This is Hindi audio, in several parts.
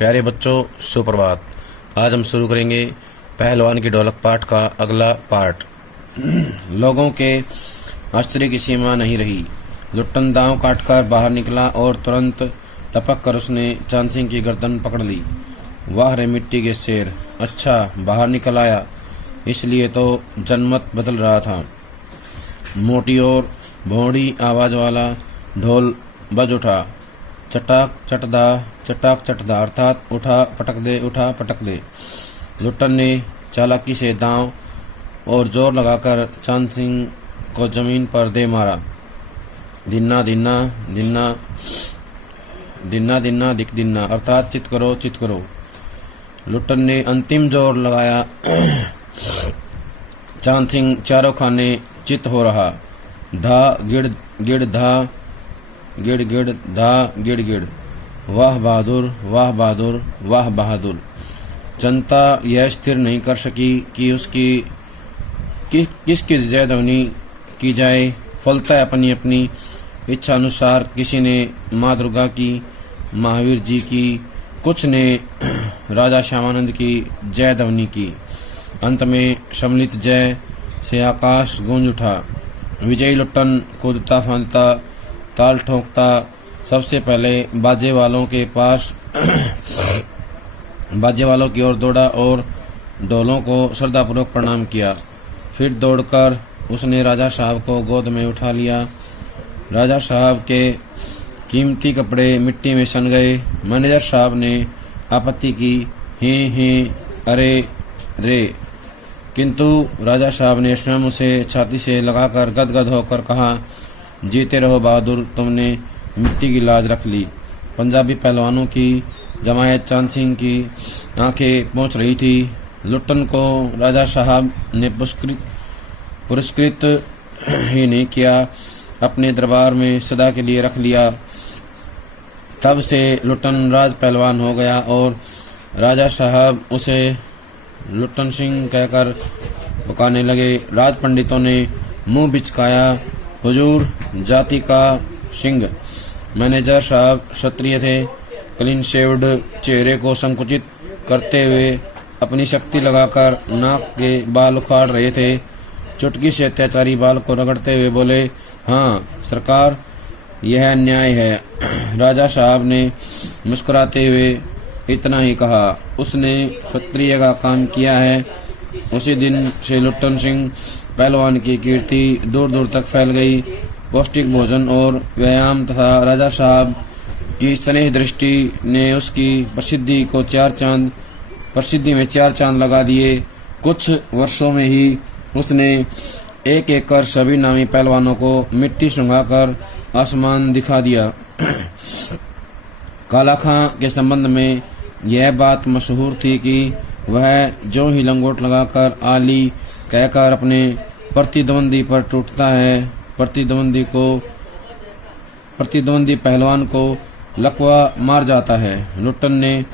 प्यारे बच्चों, सुप्रभात। आज हम शुरू करेंगे पहलवान की ढोलक पाठ का अगला पार्ट। लोगों के आश्चर्य की सीमा नहीं रही। लुट्टन दांव काटकर बाहर निकला और तुरंत टपक कर उसने चांद सिंह की गर्दन पकड़ ली। वाह रे मिट्टी के शेर, अच्छा बाहर निकल आया, इसलिए तो जनमत बदल रहा था। मोटी और भौड़ी आवाज वाला ढोल बज उठा। चटाक चटदा अर्थात उठा पटक दे। लुट्टन ने चालाकी से दांव और जोर लगाकर चांद सिंह को जमीन पर दे मारा। दिन्ना दिन्ना दिन्ना दिन्ना दिन्ना दिक दिन्ना अर्थात चित करो। लुट्टन ने अंतिम जोर लगाया। चांद सिंह चारों खाने चित हो रहा। धा गिड़ गिड़ धा गिड़ गिड़ धा गिड़ गिड़। वाह बहादुर वाह बहादुर वाह बहादुर। जनता यह स्थिर नहीं कर सकी कि उसकी किसकी जय ध्वनि की जाए। फलता अपनी अपनी इच्छा अनुसार किसी ने माँ दुर्गा की, महावीर जी की, कुछ ने राजा श्यामानंद की जय ध्वनि की। अंत में सम्मिलित जय से आकाश गूंज उठा। विजयी लुट्टन कूदता फांदता ताल ठोंकता सबसे पहले बाजे वालों की ओर दौड़ा और ढोलों को श्रद्धापूर्वक प्रणाम किया। फिर दौड़कर उसने राजा साहब को गोद में उठा लिया। राजा साहब के कीमती कपड़े मिट्टी में सन गए। मैनेजर साहब ने आपत्ति की, ही अरे रे, किंतु राजा साहब ने स्वयं उसे छाती से लगाकर गदगद होकर कहा, जीते रहो बहादुर, तुमने मिट्टी की लाज रख ली। पंजाबी पहलवानों की जमायत चांद सिंह की आंखें पहुंच रही थी। लुट्टन को राजा साहब ने पुरस्कृत ही नहीं किया, अपने दरबार में सदा के लिए रख लिया। तब से लुट्टन राज पहलवान हो गया और राजा साहब उसे लुट्टन सिंह कहकर पुकारने लगे। राज पंडितों ने मुंह बिचकाया, हुजूर जाति का सिंह। मैनेजर साहब क्षत्रिय थे। क्लीन शेव्ड चेहरे को संकुचित करते हुए अपनी शक्ति लगाकर नाक के बाल उखाड़ रहे थे। चुटकी से अत्याचारी बाल को रगड़ते हुए बोले, हाँ सरकार, यह अन्याय है। राजा साहब ने मुस्कुराते हुए इतना ही कहा। उसने क्षत्रिय का काम किया है। उसी दिन से लुट्टन सिंह पहलवान की कीर्ति दूर दूर तक फैल गई। पौष्टिक भोजन और व्यायाम तथा राजा साहब की स्नेह दृष्टि ने उसकी प्रसिद्धि में चार चांद लगा दिए। कुछ वर्षों में ही उसने एक एक कर सभी नामी पहलवानों को मिट्टी सुंघाकर आसमान दिखा दिया। काला खां के संबंध में यह बात मशहूर थी कि वह जो ही लंगोट लगाकर आली कहकर अपने प्रतिद्वंदी पर टूटता है, प्रतिद्वंदी पहलवान को लकवा मार जाता है। लुट्टन ने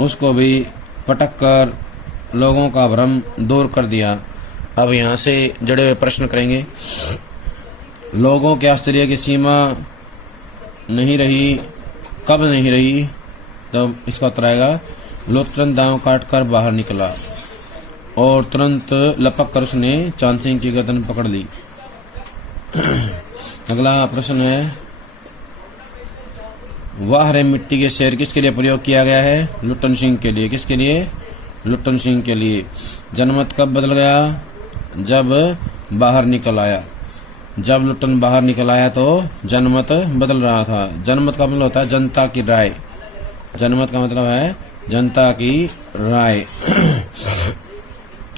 उसको भी पटक कर लोगों का भ्रम दूर कर दिया। अब यहाँ से जुड़े हुए प्रश्न करेंगे। लोगों के आश्चर्य की सीमा नहीं रही, कब नहीं रही? तब इसका उत्तर आएगा, लुट्टन दांव काट कर बाहर निकला और तुरंत लपक कर उसने चांद सिंह की गर्दन पकड़ ली। अगला प्रश्न है, वाह रे मिट्टी के शेर किसके लिए प्रयोग किया गया है? लुट्टन सिंह के लिए। किसके लिए? लुट्टन सिंह के लिए। जनमत कब बदल गया? जब बाहर निकल आया। जब लुट्टन बाहर निकल आया तो जनमत बदल रहा था। जनमत का मतलब होता है जनता की राय। जनमत का मतलब है जनता की राय।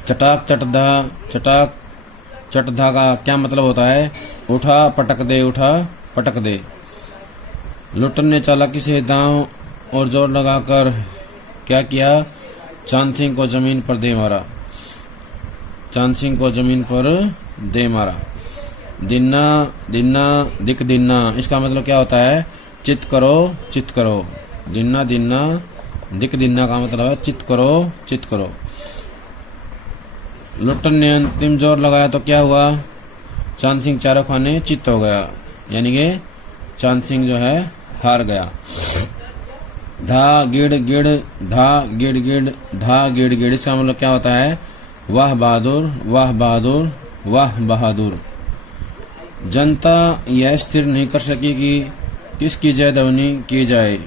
चटाक चटधा का क्या मतलब होता है? उठा पटक दे। लुट्टन ने चालाकी से दांव और जोर लगाकर क्या किया? चांद सिंह को जमीन पर दे मारा। दिन्ना दिन्ना दिक दिन्ना, इसका मतलब क्या होता है? चित करो। दिन्ना दिन्ना दिक दिन्ना का मतलब है चित करो। लुट्टन ने अंतिम जोर लगाया तो क्या हुआ? चांद सिंह चारों खाने चित हो गया, यानी कि चांद सिंह जो है हार गया। धा गिड़ गिड़, धा गिड़ गिड़, धा गिड़ गिड़। इसका मतलब क्या होता है? वाह बहादुर, वाह बहादुर, वाह बहादुर। जनता यह स्थिर नहीं कर सकी कि किसकी जय ध्वनि की जाए।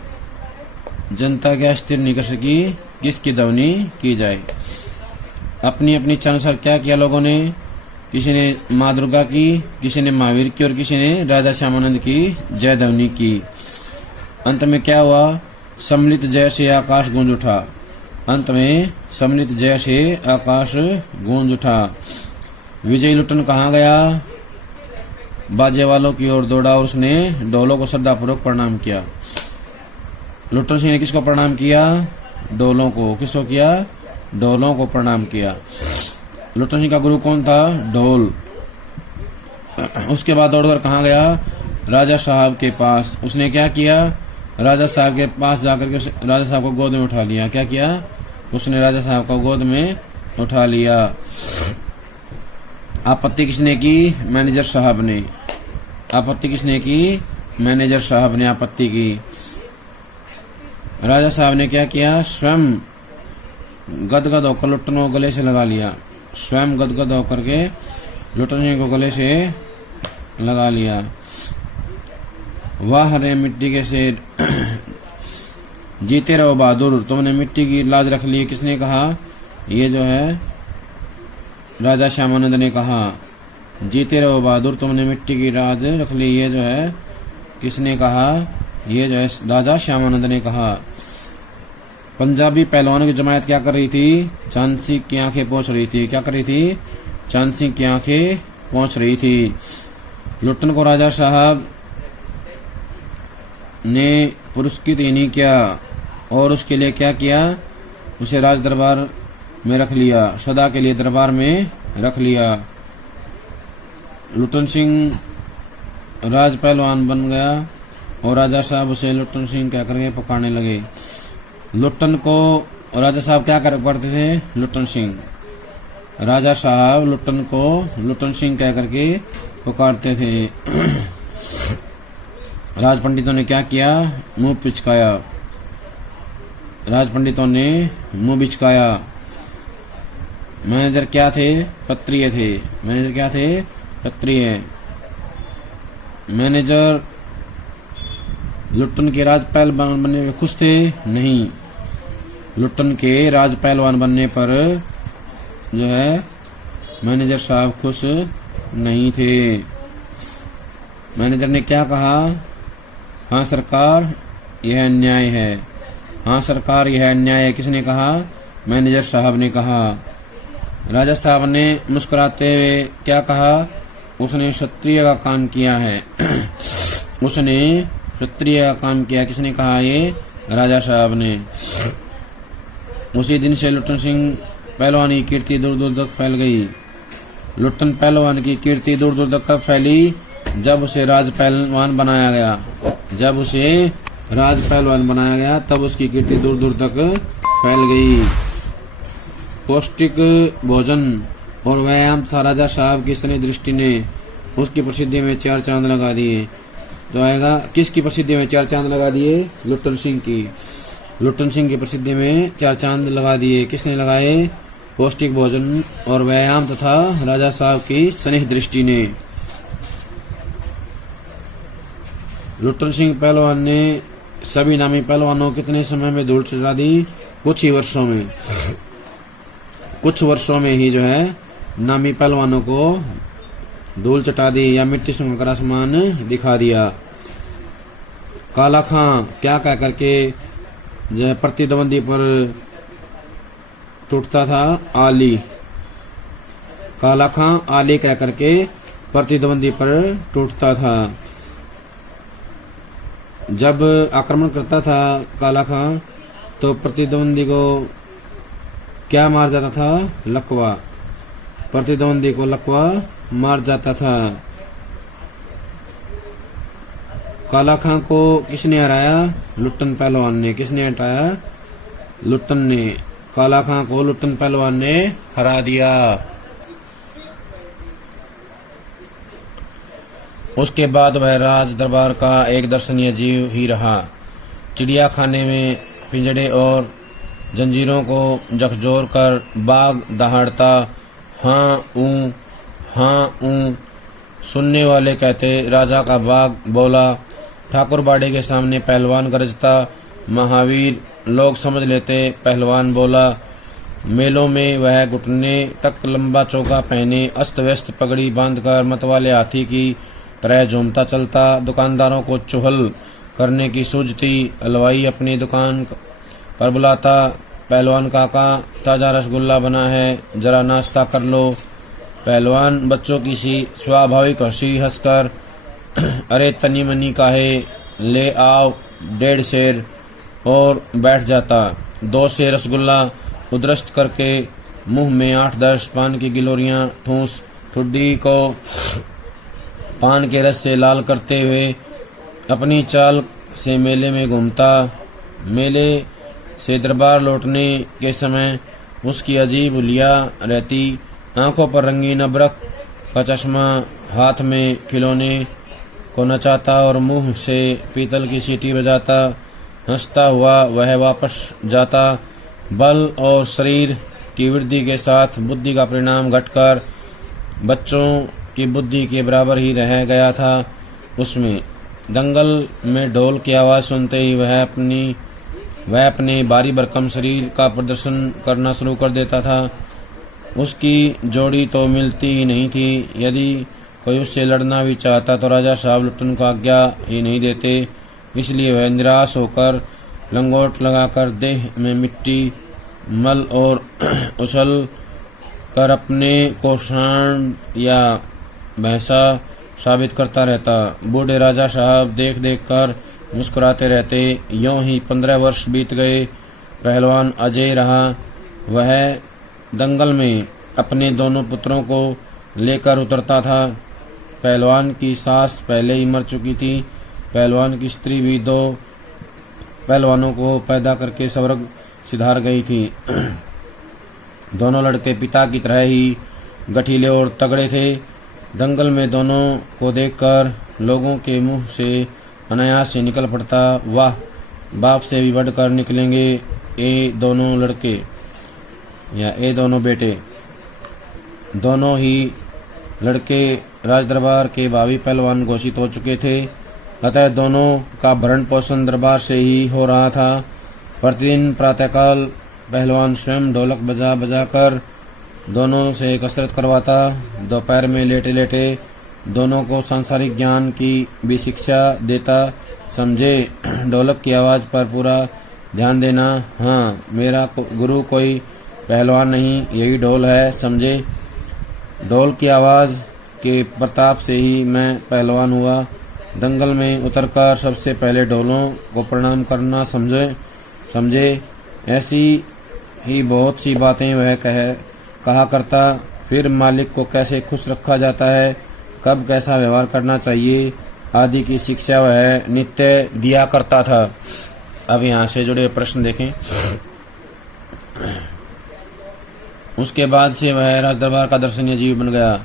जनता क्या स्थिर नहीं कर सकी किसकी ध्वनि की जाए। अपनी अपनी इच्छा अनुसार क्या किया लोगों ने? किसी ने माँ दुर्गा की, किसी ने महावीर की और किसी ने राजा श्यामानंद की जय ध्वनि की। अंत में क्या हुआ? सम्मिलित जय से आकाश गूंज उठा। अंत में सम्मिलित जय से आकाश गूंज उठा। विजयी लुट्टन कहाँ गया? बाजे वालों की ओर दौड़ा और उसने ढोलों को श्रद्धापूर्वक प्रणाम किया। लुट्टन सिंह ने किसको प्रणाम किया? ढोलों को। किसको किया? ढोलों को प्रणाम किया। लुट्टन सिंह का गुरु कौन था? ढोल। उसके बाद दौड़कर कहाँ गया? राजा साहब के पास। उसने क्या किया? राजा साहब के पास जाकर के राजा साहब को गोद में उठा लिया। क्या किया? उसने राजा साहब को गोद में उठा लिया। आपत्ति किसने की? मैनेजर साहब ने। आपत्ति किसने की? मैनेजर साहब ने आपत्ति की। राजा साहब ने क्या किया? स्वयं गदगद होकर लुट्टन को गले से लगा लिया। स्वयं गदगद होकर के लुट्टन सिंह को गले से लगा लिया। वाह रे मिट्टी के शेर, जीते रहो बहादुर, तुमने मिट्टी की लाज रख ली। किसने कहा? ये जो है राजा श्यामानंद ने कहा। जीते रहो बहादुर, तुमने मिट्टी की लाज रख ली। ये जो है किसने कहा? ये जो है राजा श्यामानंद ने कहा। पंजाबी पहलवानों की जमायत क्या कर रही थी? झांसी की आंखें पोंछ रही थी। क्या कर रही थी? झांसी की आंखें पोंछ रही थी। लुट्टन को राजा साहब ने पुरस्कृत ही नहीं किया और उसके लिए क्या किया? उसे राज दरबार में रख लिया, सदा के लिए दरबार में रख लिया। लुट्टन सिंह राज पहलवान बन गया और राजा साहब उसे लुट्टन सिंह कह करके पुकारने लगे। लुट्टन को राजा साहब क्या करते थे? लुट्टन सिंह। राजा साहब लुट्टन को लुट्टन सिंह कह करके पुकारते थे। राज पंडितों ने क्या किया? मुंह पिचकाया। राज पंडितों ने मुंह बिचकाया। मैनेजर क्या थे? क्षत्रिय थे। मैनेजर क्या थे? क्षत्रिय। मैनेजर लुट्टन के राज पहलवान बनने में खुश थे? नहीं। लुट्टन के राज पहलवान बनने पर जो है मैनेजर साहब खुश नहीं थे। मैनेजर ने क्या कहा? हाँ सरकार, यह अन्याय है। हाँ सरकार, यह अन्याय है। किसने कहा? मैनेजर साहब ने कहा। राजा साहब ने मुस्कुराते हुए क्या कहा? उसने क्षत्रिय का काम किया है। उसने क्षत्रिय का काम किया। किसने कहा? ये राजा साहब ने। उसी दिन से लुट्टन सिंह पहलवान की कीर्ति दूर दूर तक फैल गई। लुट्टन पहलवान की कीर्ति दूर दूर तक कब फैली? जब उसे राज पहलवान बनाया गया। जब उसे राज पहलवान बनाया गया तब उसकी कीर्ति दूर दूर तक फैल गई। पौष्टिक भोजन और व्यायाम था राजा साहब की स्नेह दृष्टि ने उसकी प्रसिद्धि में चार चांद लगा दिए। तो आएगा किसकी प्रसिद्धि में चार चांद लगा दिए? लुट्टन सिंह की। लुट्टन सिंह की प्रसिद्धि में चार चांद लगा दिए। किसने लगाए? पौष्टिक भोजन और व्यायाम तथा राजा साहब की स्नेह दृष्टि ने। लुट्टन सिंह पहलवान ने सभी नामी पहलवानों कितने समय में धूल चटा दी? कुछ ही वर्षों में। कुछ वर्षों में ही जो है नामी पहलवानों को धूल चटा दी या मिट्टी सुनकर आसमान दिखा दिया। काला खां क्या कह करके जो है प्रतिद्वंदी पर टूटता था? आली। काला खां आली कह करके प्रतिद्वंदी पर टूटता था। जब आक्रमण करता था काला खां तो प्रतिद्वंदी को क्या मार जाता था? लकवा। प्रतिद्वंदी को लकवा मार जाता था। काला खां को किसने हराया? लुट्टन पहलवान ने। किसने हटाया? लुट्टन ने। काला खां को लुट्टन पहलवान ने हरा दिया। उसके बाद वह राज दरबार का एक दर्शनीय जीव ही रहा। चिड़िया खाने में पिंजड़े और जंजीरों को झकझोर कर बाघ दहाड़ता हाँ ऊँ हाँ ऊँ। सुनने वाले कहते राजा का बाघ बोला। ठाकुर बाड़े के सामने पहलवान गरजता महावीर। लोग समझ लेते पहलवान बोला। मेलों में वह घुटने तक लंबा चोगा पहने अस्त व्यस्त पगड़ी बांधकर मतवाले हाथी की तरह झूमता चलता। दुकानदारों को चुहल करने की सूझती। हलवाई अपनी दुकान पर बुलाता। पहलवान काका ताजा रसगुल्ला बना है, जरा नाश्ता कर लो। पहलवान बच्चों की सी स्वाभाविक हंसी हंसकर अरे तनी मनी काहे, ले आओ 1.5 सेर, और बैठ जाता। 2 सेर रसगुल्ला उदरस्त करके मुंह में 8-10 पान की गिलोरियां ठूस ठुड्डी को पान के रस से लाल करते हुए अपनी चाल से मेले में घूमता। मेले से दरबार लौटने के समय उसकी अजीब हुलिया रहती। आंखों पर रंगीन अबरक का चश्मा, हाथ में खिलौने को नचाता और मुंह से पीतल की सीटी बजाता। हंसता हुआ वह वापस जाता। बल और शरीर की वृद्धि के साथ बुद्धि का परिणाम घटकर बच्चों की बुद्धि के बराबर ही रह गया था। उसमें दंगल में ढोल की आवाज़ सुनते ही वह अपने भारी भरकम शरीर का प्रदर्शन करना शुरू कर देता था। उसकी जोड़ी तो मिलती ही नहीं थी। यदि कोई उससे लड़ना भी चाहता तो राजा साहब लुट्टन को आज्ञा ही नहीं देते। इसलिए वह निराश होकर लंगोट लगाकर देह में मिट्टी मल और उछल कर अपने को सांड या भैंसा साबित करता रहता। बूढ़े राजा साहब देख देख कर मुस्कुराते रहते। यूं ही 15 वर्ष बीत गए। पहलवान अजय रहा। वह दंगल में अपने दोनों पुत्रों को लेकर उतरता था। पहलवान की सास पहले ही मर चुकी थी। पहलवान की स्त्री भी 2 पहलवानों को पैदा करके स्वर्ग सिधार गई थी। दोनों लड़के पिता की तरह ही गठीले और तगड़े थे। दंगल में दोनों को देखकर लोगों के मुंह से अनायास से निकल पड़ता, वाह, बाप से भी बढ़कर निकलेंगे ये दोनों लड़के या ये दोनों बेटे। दोनों ही लड़के राजदरबार के भावी पहलवान घोषित हो चुके थे। अतः दोनों का भरण पोषण दरबार से ही हो रहा था। प्रतिदिन प्रातःकाल पहलवान स्वयं ढोलक बजा बजा कर दोनों से कसरत करवाता। दोपहर में लेटे लेटे दोनों को सांसारिक ज्ञान की भी शिक्षा देता। समझे, ढोलक की आवाज़ पर पूरा ध्यान देना। हाँ, मेरा गुरु कोई पहलवान नहीं, यही ढोल है, समझे। ढोल की आवाज़ के प्रताप से ही मैं पहलवान हुआ। दंगल में उतरकर सबसे पहले ढोलों को प्रणाम करना समझे। ऐसी ही बहुत सी बातें वह कहा करता। फिर मालिक को कैसे खुश रखा जाता है, कब कैसा व्यवहार करना चाहिए आदि की शिक्षा वह नित्य दिया करता था। अब यहाँ से जुड़े प्रश्न देखें। उसके बाद से वह राज दरबार का दर्शनीय जीव बन गया।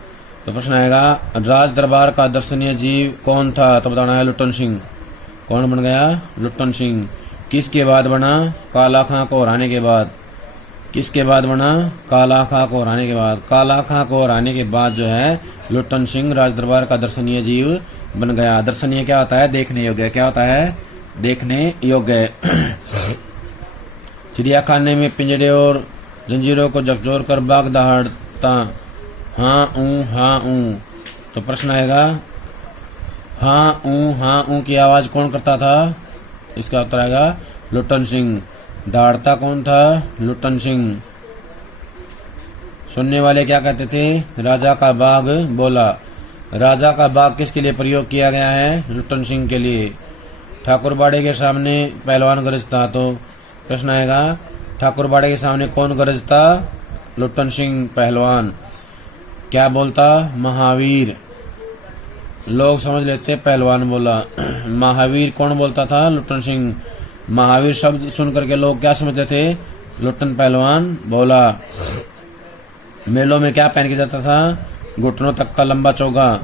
तो प्रश्न आएगा, राज दरबार का दर्शनीय जीव कौन था? तो बताना है लुट्टन सिंह। कौन बन गया? लुट्टन सिंह। किसके बाद बना? काला खां को हराने के बाद। किसके बाद बना? काला खां को हराने के बाद। काला खां को हराने के बाद जो है लुट्टन सिंह राज दरबार का दर्शनीय जीव बन गया। दर्शनीय क्या होता है? देखने योग्य। क्या होता है? देखने योग्य। चिड़ियाखाने में पिंजड़े और जंजीरों को झकझोर कर बाघ दहाड़ता, हाँ ऊँ। तो प्रश्न आएगा, हाँ ऊँ की आवाज कौन करता था? इसका उत्तर आएगा लुट्टन सिंह। दहाड़ता कौन था? लुट्टन सिंह। सुनने वाले क्या कहते थे? राजा का बाघ बोला। राजा का बाघ किसके लिए प्रयोग किया गया है? लुट्टन सिंह के लिए। ठाकुर बाड़े के सामने पहलवान गरजता। तो प्रश्न आएगा, ठाकुर बाड़े के सामने कौन गरजता? लुट्टन सिंह पहलवान। क्या बोलता? महावीर। लोग समझ लेते पहलवान बोला। महावीर कौन बोलता था? लुट्टन सिंह। महावीर शब्द सुन करके लोग क्या समझते थे? लुट्टन पहलवान बोला। मेलों में क्या पहन के जाता था? घुटनों तक का लंबा चोगा।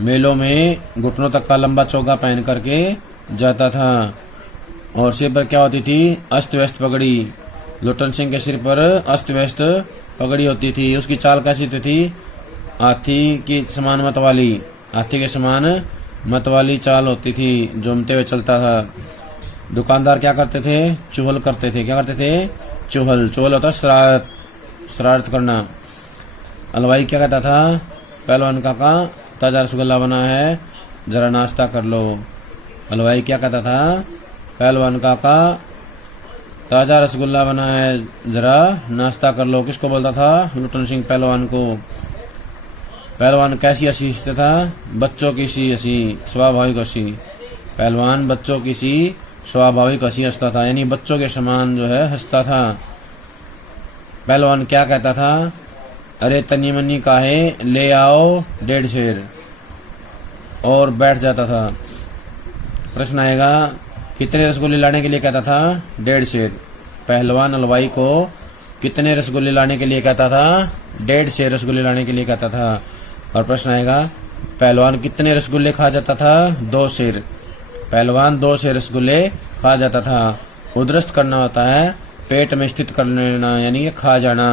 मेलों में घुटनों तक का लंबा चोगा पहन करके जाता था। और सिर पर क्या होती थी? अस्त व्यस्त पगड़ी। लुट्टन सिंह के सिर पर अस्त व्यस्त पगड़ी होती थी। उसकी चाल कैसी होती थी? हाथी की समान मत वाली, हाथी के समान मत वाली चाल होती थी, झूमते हुए चलता था। दुकानदार क्या करते थे? चुहल करते थे। क्या करते थे? चुहल। चुहल होता शरारत, शरारत करना। हलवाई क्या कहता था? पहलवान काका ताजा रसगुल्ला बना है, जरा नाश्ता कर लो। हलवाई क्या कहता था? पहलवान काका ताजा रसगुल्ला बना है, जरा नाश्ता कर लो। किसको बोलता था? लुट्टन सिंह पहलवान को। पहलवान कैसी हंसी हंसता था? बच्चों की सी हंसी, स्वाभाविक हंसी। पहलवान बच्चों की सी स्वाभाविक हंसी हंसता था, यानी बच्चों के समान जो है हंसता था। पहलवान क्या कहता था? अरे तनी मनी काहे, ले आओ 1.5 शेर, और बैठ जाता था। प्रश्न आएगा, कितने रसगुल्ले लाने के लिए कहता था? 1.5 शेर। पहलवान हलवाई को कितने रसगुल्ले लाने के लिए कहता था? 1.5 शेर रसगुल्ले लाने के लिए कहता था। और प्रश्न आएगा, पहलवान कितने रसगुल्ले खा जाता था? 2 शेर। पहलवान 2 शेर रसगुल्ले खा जाता था। उदरस्त करना होता है पेट में स्थित कर लेना, यानी खा जाना।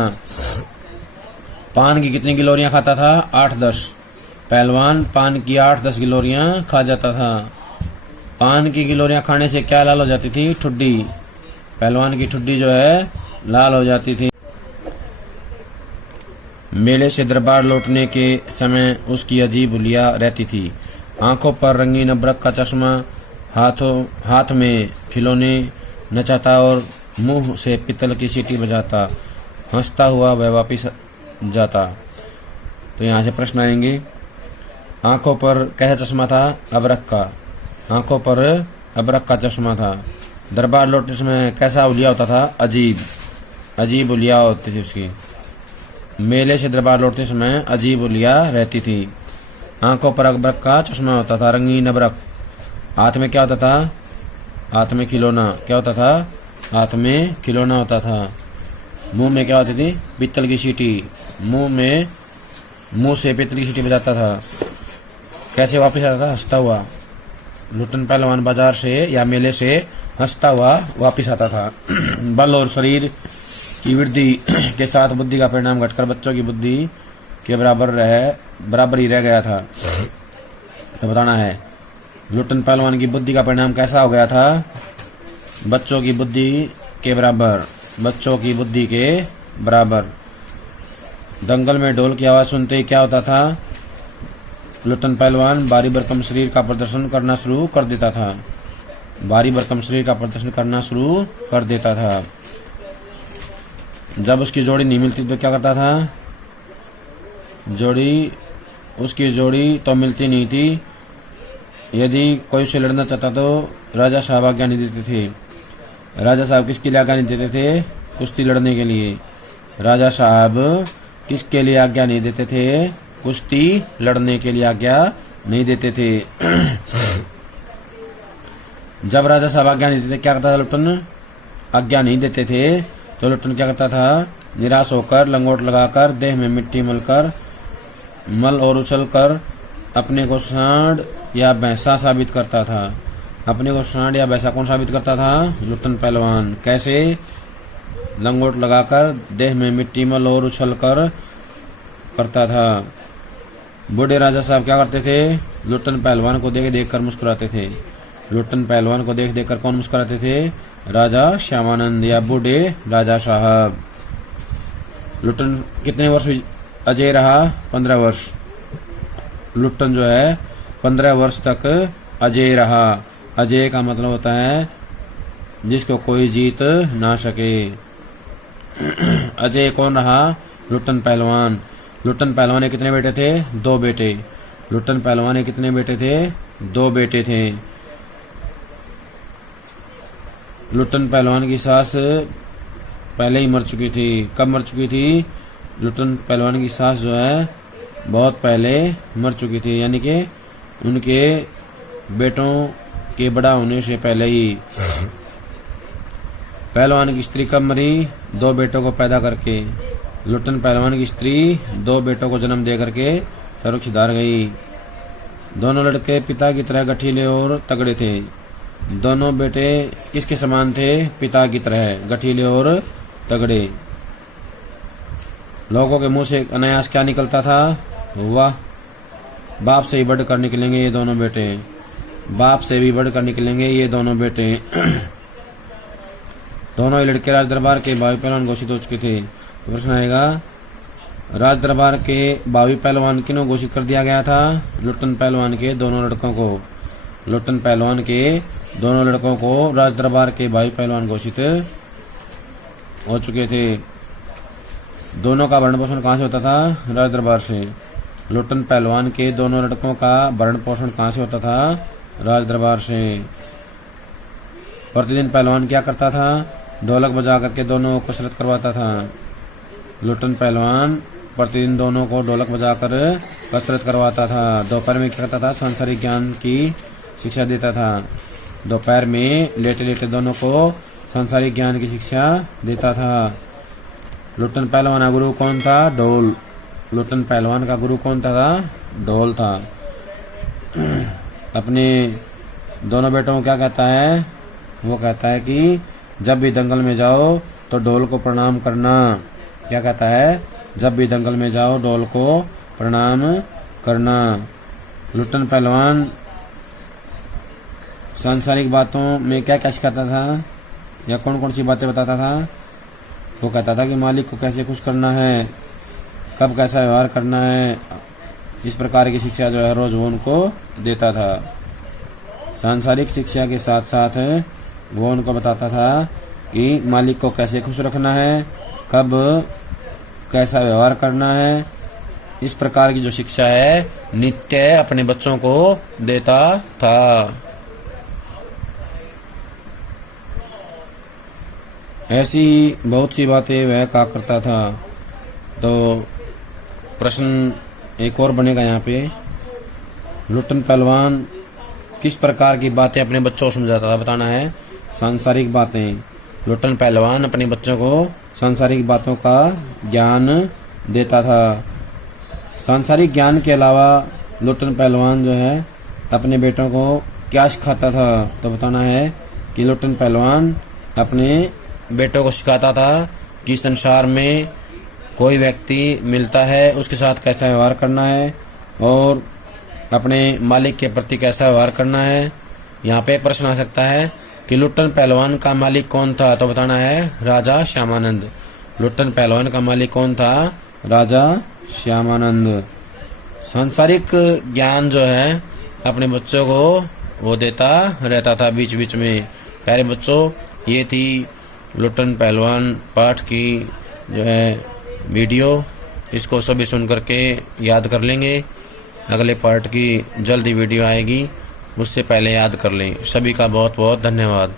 पान की कितनी गिलोरियां खाता था? 8-10। पहलवान पान की 8-10 गिलोरियां खा जाता था। पान की गिलोरियां खाने से क्या लाल हो जाती थी? ठुड्डी। पहलवान की ठुड्डी जो है लाल हो जाती थी। मेले से दरबार लौटने के समय उसकी अजीब हुलिया रहती थी। आंखों पर रंगीन अबरक का चश्मा, हाथ में खिलौने नचाता और मुंह से पित्तल की सीटी बजाता। हंसता हुआ वह वापिस जाता। तो यहाँ से प्रश्न आएंगे। आंखों पर कैसा चश्मा था? अबरक का। आंखों पर अबरक का चश्मा था। दरबार लौटने समय कैसा हुलिया होता था? अजीब, अजीब हुलिया होती थी उसकी। मेले से दरबार लौटते समय अजीब हुलिया रहती थी। आंखों पर अबरक का चश्मा होता था, रंगीन अबरक। हाथ में क्या होता था? हाथ में खिलौना। क्या होता था? हाथ में खिलौना होता था। मुंह में क्या होती थी? पित्तल की सीटी। मुंह से पित्तल की सीटी बजाता था। कैसे वापस आता था? हंसता हुआ। लुट्टन पहलवान बाजार से या मेले से हंसता हुआ वापस आता था। बल और शरीर की वृद्धि के साथ बुद्धि का परिणाम घटकर बच्चों की बुद्धि के बराबर ही रह गया था। तो बताना है, लुट्टन पहलवान की बुद्धि का परिणाम कैसा हो गया था? बच्चों की बुद्धि के बराबर। बच्चों की बुद्धि के बराबर। दंगल में ढोल की आवाज सुनते ही क्या होता था? लुट्टन पहलवान भारी भरकम शरीर का प्रदर्शन करना शुरू कर देता था। भारी भरकम शरीर का प्रदर्शन करना शुरू कर देता था। जब उसकी जोड़ी नहीं मिलती तो क्या करता था? उसकी जोड़ी तो मिलती नहीं थी। यदि कोई उससे लड़ना चाहता तो राजा साहब आज्ञा नहीं देते थे। राजा साहब किसके लिए आज्ञा नहीं देते थे? कुश्ती लड़ने के लिए। राजा साहब किसके लिए आज्ञा नहीं देते थे? कुश्ती लड़ने के लिए आज्ञा नहीं देते थे। जब राजा साहब आज्ञा नहीं देते क्या करता था लुट्टन? आज्ञा नहीं देते थे तो लुट्टन क्या करता था? निराश होकर लंगोट लगाकर देह में मिट्टी मल और उछल कर अपने को सांड या भैंसा साबित करता था। अपने को सांड या भैंसा कौन साबित करता था? लुट्टन पहलवान। कैसे? लंगोट लगाकर देह में मिट्टी मल और उछल कर करता था। बूढ़े राजा साहब क्या करते थे? लुट्टन पहलवान को देख देख कर मुस्कुराते थे। लुट्टन पहलवान को देख देख कर कौन मुस्कुराते थे? राजा श्यामानंद या बूढ़े राजा साहब। लुट्टन कितने वर्ष अजय रहा? 15 वर्ष। लुट्टन जो है 15 वर्ष तक अजय रहा। अजय का मतलब होता है जिसको कोई जीत ना सके। अजय कौन रहा? लुट्टन पहलवान। लुट्टन पहलवान के कितने बेटे थे? 2 बेटे। लुट्टन पहलवान के कितने बेटे थे? 2 बेटे थे। लुट्टन पहलवान की सास पहले ही मर चुकी थी। कब मर चुकी थी? लुट्टन पहलवान की सास जो है बहुत पहले मर चुकी थी, यानी कि उनके बेटों के बड़ा होने से पहले ही। पहलवान की स्त्री कब मरी? 2 बेटों को पैदा करके। लुट्टन पहलवान की स्त्री 2 बेटों को जन्म दे करके स्वर्ग सिधार गई। दोनों लड़के पिता की तरह गठीले और तगड़े थे। दोनों बेटे किसके समान थे? पिता की तरह, गठीले और तगड़े। लोगों के मुंह से अनायास क्या निकलता था? वाह। बाप से भी बढ़कर निकलेंगे ये दोनों बेटे, बाप से भी बढ़कर निकलेंगे ये दोनों बेटे। दोनों ही लड़के राज दरबार के भावी पहलवान घोषित हो चुके थे। तो प्रश्न आएगा, राज दरबार के भावी पहलवान किन्हों घोषित कर दिया गया था? लुट्टन पहलवान के दोनों लड़कों को। लुट्टन पहलवान के दोनों लड़कों को राज दरबार के भावी पहलवान घोषित हो चुके थे। दोनों का भरण पोषण कहाँ से होता था? राज दरबार से। लुट्टन पहलवान के दोनों लड़कों का भरण पोषण कहाँ से होता था? राज दरबार से। प्रतिदिन पहलवान क्या करता था? ढोलक बजा करके दोनों को कसरत करवाता था। लुट्टन पहलवान प्रतिदिन दोनों को ढोलक बजाकर कसरत करवाता था। दोपहर में क्या करता था? सांसारिक ज्ञान की शिक्षा देता था। दोपहर में लेटे लेटे दोनों को सांसारिक ज्ञान की शिक्षा देता था। लुट्टन पहलवान का गुरु कौन था? ढोल। लुट्टन पहलवान का गुरु कौन था? ढोल था। अपने दोनों बेटों को क्या कहता है? वो कहता है कि जब भी दंगल में जाओ तो ढोल को प्रणाम करना। क्या कहता है? जब भी दंगल में जाओ ढोल को प्रणाम करना। लुट्टन पहलवान सांसारिक बातों में क्या क्या सिखाता था या कौन कौन सी बातें बताता था? वो कहता था कि मालिक को कैसे खुश करना है, कब कैसा व्यवहार करना है, इस प्रकार की शिक्षा जो है रोज वो उनको देता था। सांसारिक शिक्षा के साथ साथ वो उनको बताता था कि मालिक को कैसे खुश रखना है, कब कैसा व्यवहार करना है, इस प्रकार की जो शिक्षा है नित्य अपने बच्चों को देता था। ऐसी बहुत सी बातें वह कहा करता था। तो प्रश्न एक और बनेगा यहाँ पे, लुट्टन पहलवान किस प्रकार की बातें अपने बच्चों को समझाता था? बताना है। सांसारिक बातें। लुट्टन पहलवान अपने बच्चों को सांसारिक बातों का ज्ञान देता था। सांसारिक ज्ञान के अलावा लुट्टन पहलवान जो है अपने बेटों को क्या सिखाता था? तो बताना है कि लुट्टन पहलवान अपने बेटों को सिखाता था कि संसार में कोई व्यक्ति मिलता है उसके साथ कैसा व्यवहार करना है और अपने मालिक के प्रति कैसा व्यवहार करना है। यहाँ पे एक प्रश्न आ सकता है कि लुट्टन पहलवान का मालिक कौन था? तो बताना है राजा श्यामानंद। लुट्टन पहलवान का मालिक कौन था? राजा श्यामानंद। सांसारिक ज्ञान जो है अपने बच्चों को वो देता रहता था बीच बीच में। प्यारे बच्चों, ये थी लुट्टन पहलवान पाठ की जो है वीडियो। इसको सभी सुन करके याद कर लेंगे। अगले पार्ट की जल्दी वीडियो आएगी, उससे पहले याद कर लें। सभी का बहुत बहुत धन्यवाद।